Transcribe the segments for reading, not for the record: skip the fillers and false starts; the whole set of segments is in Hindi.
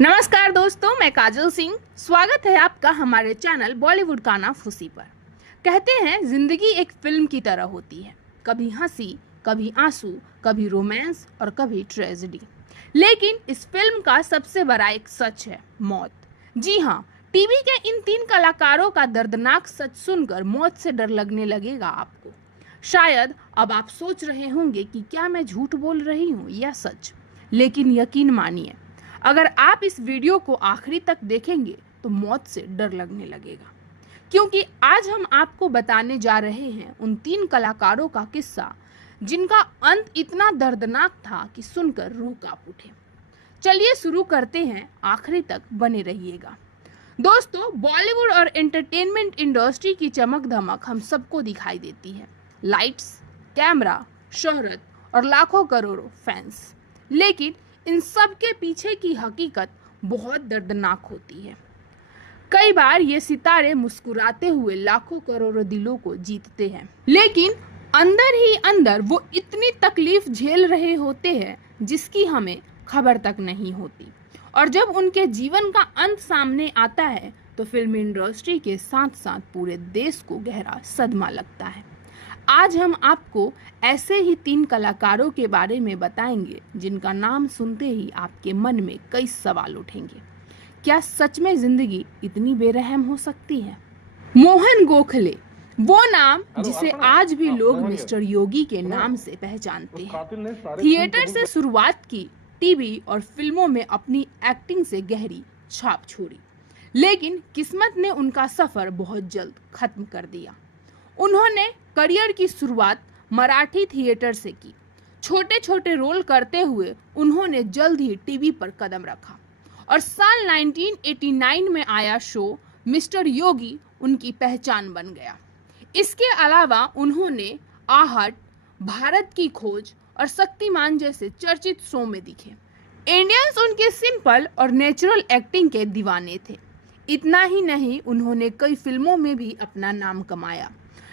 नमस्कार दोस्तों, मैं काजल सिंह। स्वागत है आपका हमारे चैनल बॉलीवुड गाना फूसी पर। कहते हैं जिंदगी एक फिल्म की तरह होती है, कभी हंसी, कभी आंसू, कभी रोमांस और कभी ट्रेजेडी। लेकिन इस फिल्म का सबसे बड़ा एक सच है मौत। जी हाँ, टीवी के इन 3 कलाकारों का दर्दनाक सच सुनकर मौत से डर लगने लगेगा आपको। शायद अब आप सोच रहे होंगे कि क्या मैं झूठ बोल रही हूँ या सच, लेकिन यकीन मानिए, अगर आप इस वीडियो को आखिरी तक देखेंगे तो मौत से डर लगने लगेगा, क्योंकि आज हम आपको बताने जा रहे हैं उन 3 कलाकारों का किस्सा जिनका अंत इतना दर्दनाक था कि सुनकर रूह कांप उठे। चलिए शुरू करते हैं, आखिरी तक बने रहिएगा। दोस्तों, बॉलीवुड और एंटरटेनमेंट इंडस्ट्री की चमक धमक हम सबको दिखाई देती है। लाइट्स, कैमरा, शोहरत और लाखों करोड़ों फैंस। लेकिन इन सब के पीछे की हकीकत बहुत दर्दनाक होती है। कई बार ये सितारे मुस्कुराते हुए लाखों करोड़ों दिलों को जीतते हैं, लेकिन अंदर ही अंदर वो इतनी तकलीफ झेल रहे होते हैं जिसकी हमें खबर तक नहीं होती। और जब उनके जीवन का अंत सामने आता है तो फिल्म इंडस्ट्री के साथ साथ पूरे देश को गहरा सदमा लगता है। आज हम आपको ऐसे ही 3 कलाकारों के बारे में बताएंगे जिनका नाम सुनते ही आपके मन में कई सवाल उठेंगे। क्या सच में जिंदगी इतनी बेरहम हो सकती है? मोहन गोखले, वो नाम जिसे आज भी लोग मिस्टर योगी के नाम से पहचानते हैं। थिएटर से शुरुआत की, टीवी और फिल्मों में अपनी एक्टिंग से गहरी छाप छोड़ी, लेकिन किस्मत ने उनका सफर बहुत जल्द खत्म कर दिया। उन्होंने करियर की शुरुआत मराठी थिएटर से की। छोटे छोटे रोल करते हुए उन्होंने जल्द ही टीवी पर कदम रखा और साल 1989 में आया शो मिस्टर योगी उनकी पहचान बन गया। इसके अलावा उन्होंने आहट, भारत की खोज और शक्तिमान जैसे चर्चित शो में दिखे। इंडियंस उनके सिंपल और नेचुरल एक्टिंग के दीवाने थे। इतना ही नहीं, उन्होंने कई फिल्मों में भी अपना नाम कमाया।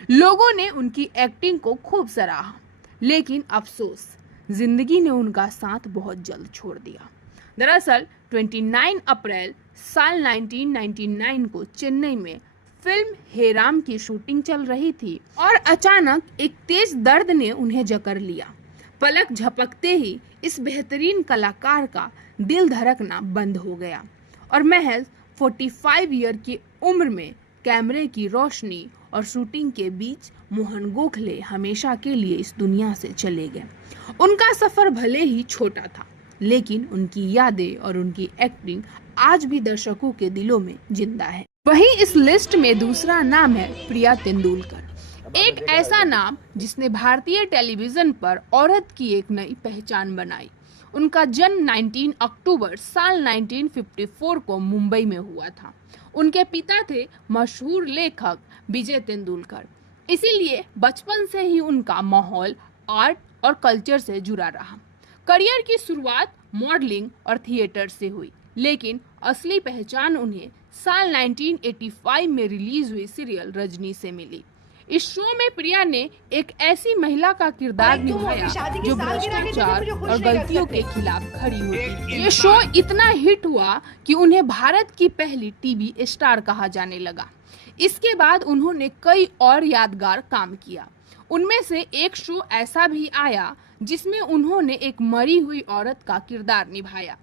लोगों ने उनकी एक्टिंग को खूब सराहा, लेकिन अफसोस, जिंदगी ने उनका साथ बहुत जल्द छोड़ दिया। दरअसल 29 अप्रैल साल 1999 को चेन्नई में फिल्म हेराम की शूटिंग चल रही थी और अचानक एक तेज दर्द ने उन्हें जकड़ लिया। पलक झपकते ही इस बेहतरीन कलाकार का दिल धड़कना बंद हो गया और महज 45 ईयर की उम्र में कैमरे की रोशनी और शूटिंग के बीच मोहन गोखले हमेशा के लिए इस दुनिया से चले गए। उनका सफर भले ही छोटा था, लेकिन उनकी यादें और उनकी एक्टिंग आज भी दर्शकों के दिलों में जिंदा है। वहीं इस लिस्ट में दूसरा नाम है प्रिया तेंदुलकर, एक ऐसा नाम जिसने भारतीय टेलीविजन पर औरत की एक नई पहचान बनाई। उनका जन्म 19 अक्टूबर साल 1954 को मुंबई में हुआ था। उनके पिता थे मशहूर लेखक विजय तेंदुलकर, इसीलिए बचपन से ही उनका माहौल आर्ट और कल्चर से जुड़ा रहा। करियर की शुरुआत मॉडलिंग और थिएटर से हुई, लेकिन असली पहचान उन्हें साल 1985 में रिलीज हुई सीरियल रजनी से मिली। इस शो में प्रिया ने एक ऐसी महिला का किरदार निभाया जो भ्रष्टाचार और गलतियों के खिलाफ खड़ी होती। ये शो इतना हिट हुआ कि उन्हें भारत की पहली टीवी स्टार कहा जाने लगा। इसके बाद उन्होंने कई और यादगार काम किया। उनमें से एक शो ऐसा भी आया जिसमें उन्होंने एक मरी हुई औरत का किरदार निभाया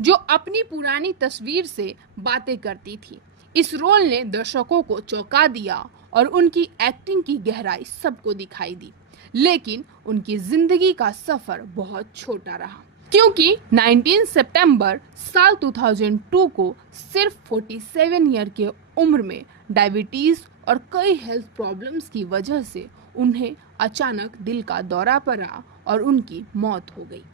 जो अपनी पुरानी तस्वीर से बातें करती थी। इस रोल ने दर्शकों को चौंका दिया और उनकी एक्टिंग की गहराई सबको दिखाई दी, लेकिन उनकी जिंदगी का सफर बहुत छोटा रहा, क्योंकि 19 सितंबर साल 2002 को सिर्फ 47 ईयर के उम्र में डायबिटीज और कई हेल्थ प्रॉब्लम्स की वजह से उन्हें अचानक दिल का दौरा पड़ा और उनकी मौत हो गई।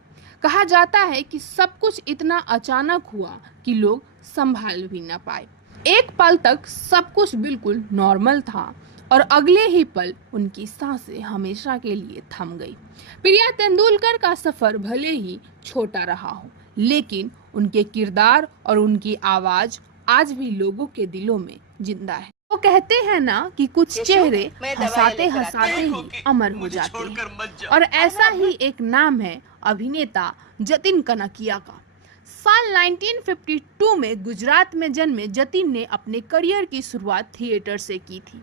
कहा जाता है कि सब कुछ इतना अचानक हुआ कि लोग संभाल भी न पाए। एक पल तक सब कुछ बिल्कुल नॉर्मल था और अगले ही पल उनकी सांसें हमेशा के लिए थम गई। प्रिया तेंदुलकर का सफर भले ही छोटा रहा हो, लेकिन उनके किरदार और उनकी आवाज आज भी लोगों के दिलों में जिंदा है। वो कहते हैं ना कि कुछ चेहरे हंसाते हंसाते ही अमर हो जाते हैं, और ऐसा ही एक नाम है अभिनेता जतिन कनकिया का। साल 1952 में गुजरात में जन्मे जतिन ने अपने करियर की शुरुआत थिएटर से की थी।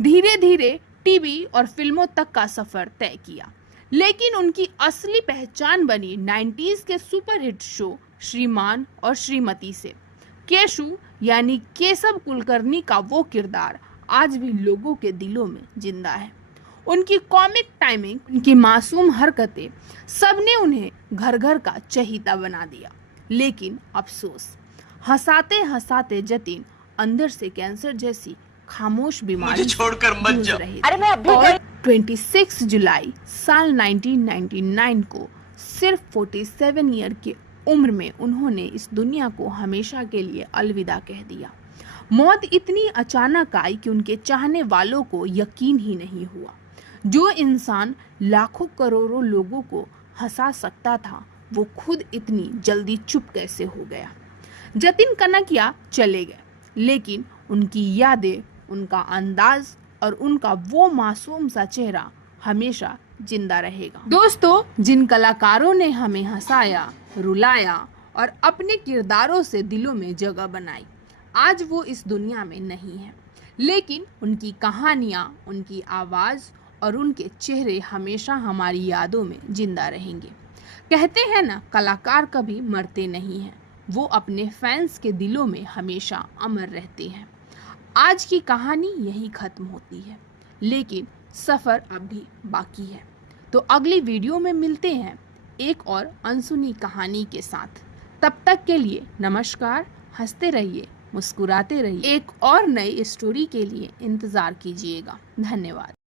धीरे धीरे टीवी और फिल्मों तक का सफर तय किया, लेकिन उनकी असली पहचान बनी 90s के सुपरहिट शो श्रीमान और श्रीमती से। केशु यानी केशव कुलकर्णी का वो किरदार आज भी लोगों के दिलों में जिंदा है। उनकी कॉमिक टाइमिंग, उनकी मासूम हरकतें, सबने उन्हें घर घर का चहीता बना दिया। लेकिन अफसोस, हंसाते हंसाते जतिन अंदर से कैंसर जैसी खामोश बीमारी छोड़कर मत जाओ। अरे मैं अभी और 26 जुलाई साल 1999 को सिर्फ 47 ईयर की उम्र में उन्होंने इस दुनिया को हमेशा के लिए अलविदा कह दिया। मौत इतनी अचानक आई कि उनके चाहने वालों को यकीन ही नहीं हुआ। जो इंसान लाखों करोड़ों लोगों को हंसा सकता था, वो खुद इतनी जल्दी चुप कैसे हो गया। जतिन कनकिया चले गए, लेकिन उनकी यादें, उनका अंदाज और उनका वो मासूम सा चेहरा हमेशा जिंदा रहेगा। दोस्तों, जिन कलाकारों ने हमें हंसाया, रुलाया और अपने किरदारों से दिलों में जगह बनाई, आज वो इस दुनिया में नहीं है, लेकिन उनकी कहानियाँ, उनकी आवाज़ और उनके चेहरे हमेशा हमारी यादों में जिंदा रहेंगे। कहते हैं ना, कलाकार कभी मरते नहीं हैं, वो अपने फैंस के दिलों में हमेशा अमर रहते हैं। आज की कहानी यहीं ख़त्म होती है, लेकिन सफ़र अब भी बाकी है। तो अगली वीडियो में मिलते हैं एक और अनसुनी कहानी के साथ। तब तक के लिए नमस्कार। हंसते रहिए, मुस्कुराते रहिए। एक और नई स्टोरी के लिए इंतज़ार कीजिएगा। धन्यवाद।